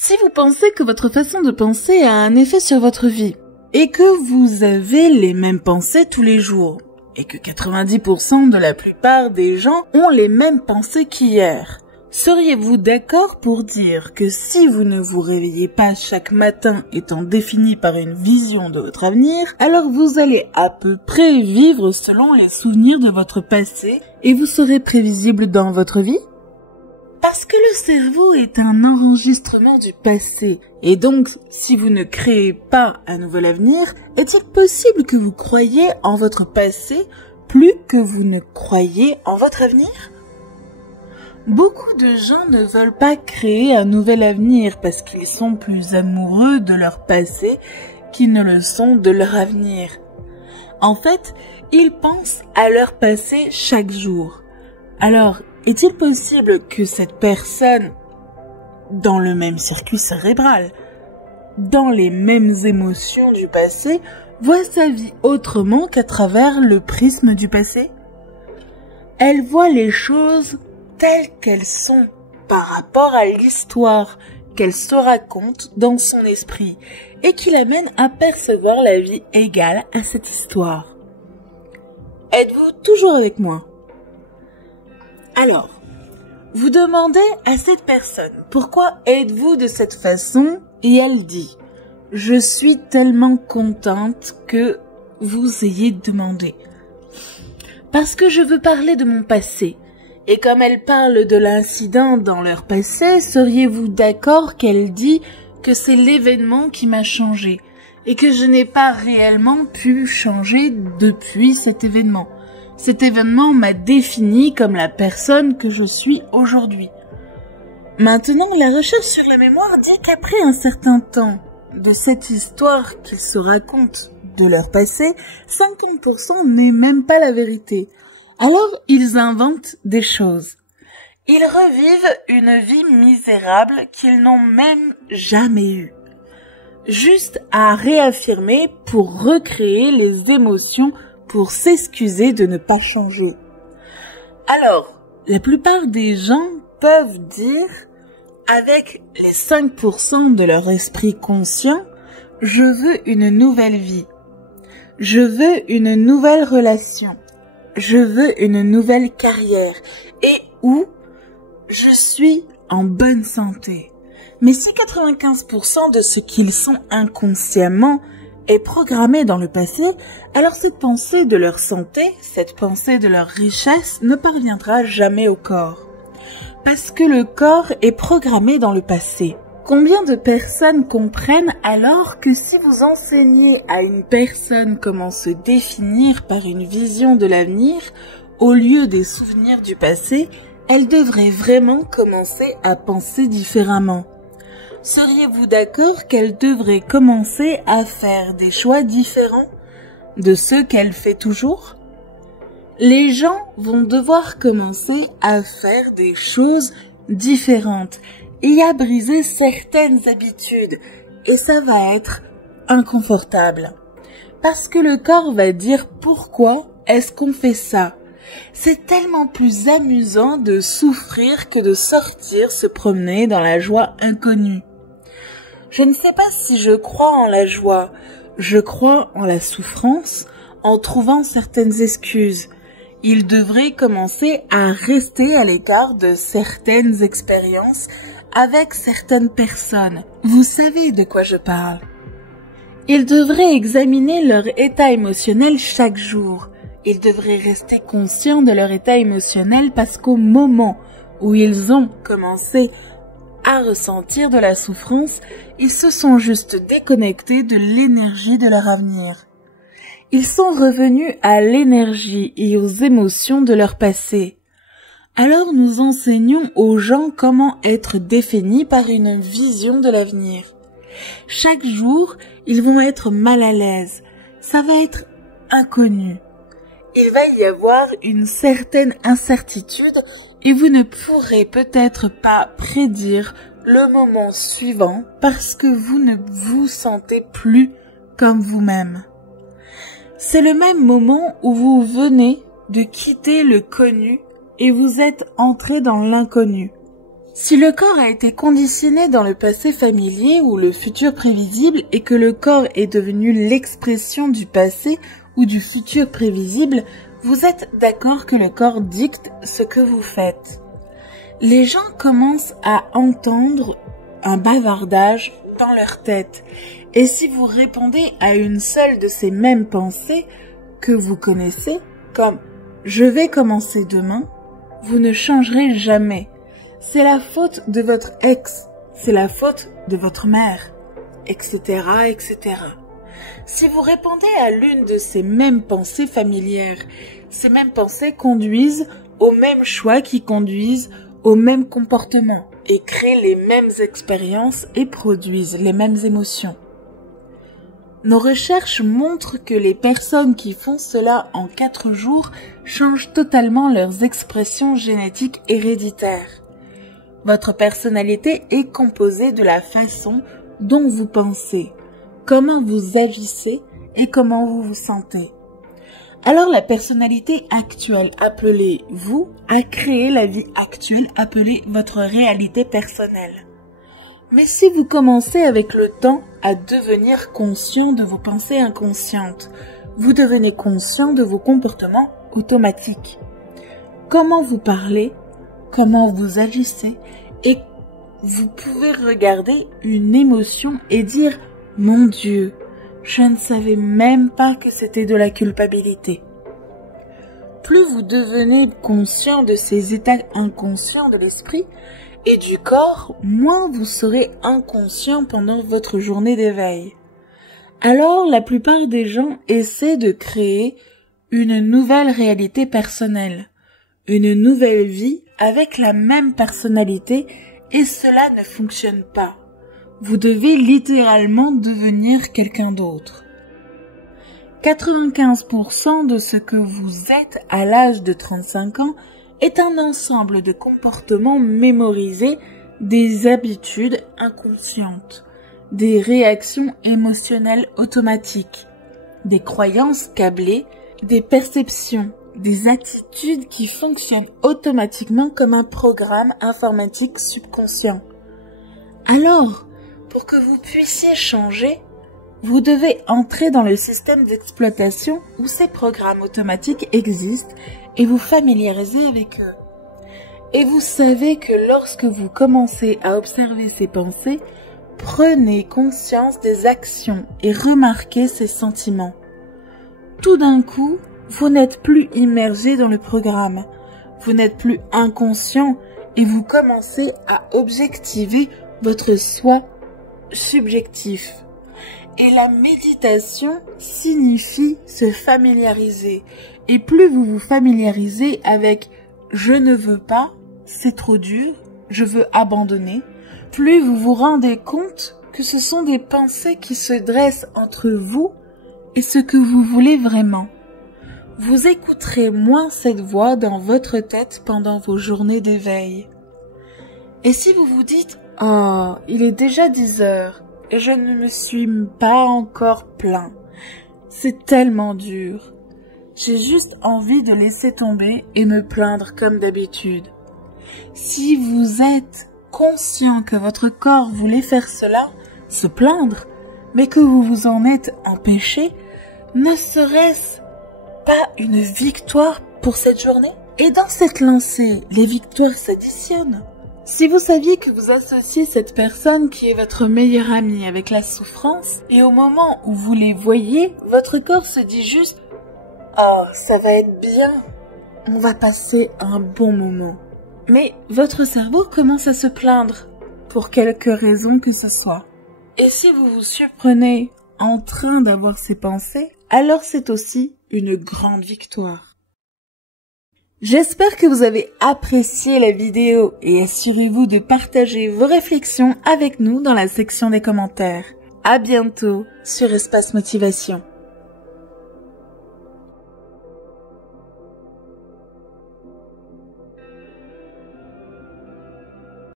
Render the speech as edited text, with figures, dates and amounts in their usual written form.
Si vous pensez que votre façon de penser a un effet sur votre vie, et que vous avez les mêmes pensées tous les jours, et que 90% de la plupart des gens ont les mêmes pensées qu'hier, seriez-vous d'accord pour dire que si vous ne vous réveillez pas chaque matin étant défini par une vision de votre avenir, alors vous allez à peu près vivre selon les souvenirs de votre passé et vous serez prévisible dans votre vie? Parce que le cerveau est un enregistrement du passé, et donc si vous ne créez pas un nouvel avenir, est-il possible que vous croyiez en votre passé plus que vous ne croyez en votre avenir? Beaucoup de gens ne veulent pas créer un nouvel avenir parce qu'ils sont plus amoureux de leur passé qu'ils ne le sont de leur avenir. En fait, ils pensent à leur passé chaque jour. Alors, est-il possible que cette personne, dans le même circuit cérébral, dans les mêmes émotions du passé, voit sa vie autrement qu'à travers le prisme du passé? Elle voit les choses telles qu'elles sont par rapport à l'histoire qu'elle se raconte dans son esprit et qui l'amène à percevoir la vie égale à cette histoire. Êtes-vous toujours avec moi? Alors, vous demandez à cette personne « Pourquoi êtes-vous de cette façon ?» et elle dit « Je suis tellement contente que vous ayez demandé. Parce que je veux parler de mon passé. » Et comme elle parle de l'incident dans leur passé, seriez-vous d'accord qu'elle dit que c'est l'événement qui m'a changé et que je n'ai pas réellement pu changer depuis cet événement? Cet événement m'a défini comme la personne que je suis aujourd'hui. Maintenant, la recherche sur la mémoire dit qu'après un certain temps de cette histoire qu'ils se racontent de leur passé, 50% n'est même pas la vérité. Alors, ils inventent des choses. Ils revivent une vie misérable qu'ils n'ont même jamais eue. Juste à réaffirmer pour recréer les émotions, pour s'excuser de ne pas changer. Alors, la plupart des gens peuvent dire, avec les 5% de leur esprit conscient, je veux une nouvelle vie. Je veux une nouvelle relation. Je veux une nouvelle carrière et où je suis en bonne santé. Mais si 95% de ce qu'ils sont inconsciemment est programmé dans le passé, alors cette pensée de leur santé, cette pensée de leur richesse ne parviendra jamais au corps. Parce que le corps est programmé dans le passé. Combien de personnes comprennent alors que si vous enseignez à une personne comment se définir par une vision de l'avenir, au lieu des souvenirs du passé, elle devrait vraiment commencer à penser différemment? Seriez-vous d'accord qu'elle devrait commencer à faire des choix différents de ceux qu'elle fait toujours? Les gens vont devoir commencer à faire des choses différentes et à briser certaines habitudes, et ça va être inconfortable. Parce que le corps va dire pourquoi est-ce qu'on fait ça? C'est tellement plus amusant de souffrir que de sortir se promener dans la joie inconnue. Je ne sais pas si je crois en la joie, je crois en la souffrance en trouvant certaines excuses. Il devrait commencer à rester à l'écart de certaines expériences avec certaines personnes. Vous savez de quoi je parle. Ils devraient examiner leur état émotionnel chaque jour. Ils devraient rester conscients de leur état émotionnel parce qu'au moment où ils ont commencé à ressentir de la souffrance, ils se sont juste déconnectés de l'énergie de leur avenir. Ils sont revenus à l'énergie et aux émotions de leur passé. Alors nous enseignons aux gens comment être définis par une vision de l'avenir. Chaque jour, ils vont être mal à l'aise. Ça va être inconnu. Il va y avoir une certaine incertitude et vous ne pourrez peut-être pas prédire le moment suivant parce que vous ne vous sentez plus comme vous-même. C'est le même moment où vous venez de quitter le connu et vous êtes entré dans l'inconnu. Si le corps a été conditionné dans le passé familier ou le futur prévisible et que le corps est devenu l'expression du passé ou du futur prévisible, vous êtes d'accord que le corps dicte ce que vous faites. Les gens commencent à entendre un bavardage dans leur tête. Et si vous répondez à une seule de ces mêmes pensées que vous connaissez, comme « je vais commencer demain », vous ne changerez jamais. C'est la faute de votre ex, c'est la faute de votre mère, etc., etc. Si vous répondez à l'une de ces mêmes pensées familières, ces mêmes pensées conduisent aux mêmes choix qui conduisent au même comportement et créent les mêmes expériences et produisent les mêmes émotions. Nos recherches montrent que les personnes qui font cela en 4 jours changent totalement leurs expressions génétiques héréditaires. Votre personnalité est composée de la façon dont vous pensez, comment vous agissez et comment vous vous sentez. Alors la personnalité actuelle appelée vous a créé la vie actuelle appelée votre réalité personnelle. Mais si vous commencez avec le temps à devenir conscient de vos pensées inconscientes, vous devenez conscient de vos comportements automatiques. Comment vous parlez, comment vous agissez, et vous pouvez regarder une émotion et dire « Mon Dieu, je ne savais même pas que c'était de la culpabilité ». Plus vous devenez conscient de ces états inconscients de l'esprit et du corps, moins vous serez inconscient pendant votre journée d'éveil. Alors, la plupart des gens essaient de créer une nouvelle réalité personnelle, une nouvelle vie avec la même personnalité, et cela ne fonctionne pas. Vous devez littéralement devenir quelqu'un d'autre. 95% de ce que vous êtes à l'âge de 35 ans est un ensemble de comportements mémorisés, des habitudes inconscientes, des réactions émotionnelles automatiques, des croyances câblées, des perceptions, des attitudes qui fonctionnent automatiquement comme un programme informatique subconscient. Alors, pour que vous puissiez changer, vous devez entrer dans le système d'exploitation où ces programmes automatiques existent et vous familiariser avec eux. Et vous savez que lorsque vous commencez à observer ces pensées, prenez conscience des actions et remarquez ces sentiments. Tout d'un coup, vous n'êtes plus immergé dans le programme, vous n'êtes plus inconscient et vous commencez à objectiver votre soi subjectif. Et la méditation signifie se familiariser. Et plus vous vous familiarisez avec « je ne veux pas, c'est trop dur, je veux abandonner », plus vous vous rendez compte que ce sont des pensées qui se dressent entre vous et ce que vous voulez vraiment. Vous écouterez moins cette voix dans votre tête pendant vos journées d'éveil. Et si vous vous dites « Oh, il est déjà 10 heures et je ne me suis pas encore plaint. C'est tellement dur. J'ai juste envie de laisser tomber et me plaindre comme d'habitude. » Si vous êtes conscient que votre corps voulait faire cela, se plaindre, mais que vous vous en êtes empêché, ne serait-ce pas une victoire pour cette journée? Et dans cette lancée, les victoires s'additionnent. Si vous saviez que vous associez cette personne qui est votre meilleure amie avec la souffrance, et au moment où vous les voyez, votre corps se dit juste « Oh, ça va être bien, on va passer un bon moment ». Mais votre cerveau commence à se plaindre, pour quelque raison que ce soit. Et si vous vous surprenez en train d'avoir ces pensées, alors c'est aussi une grande victoire. J'espère que vous avez apprécié la vidéo et assurez-vous de partager vos réflexions avec nous dans la section des commentaires. À bientôt sur Espace Motivation.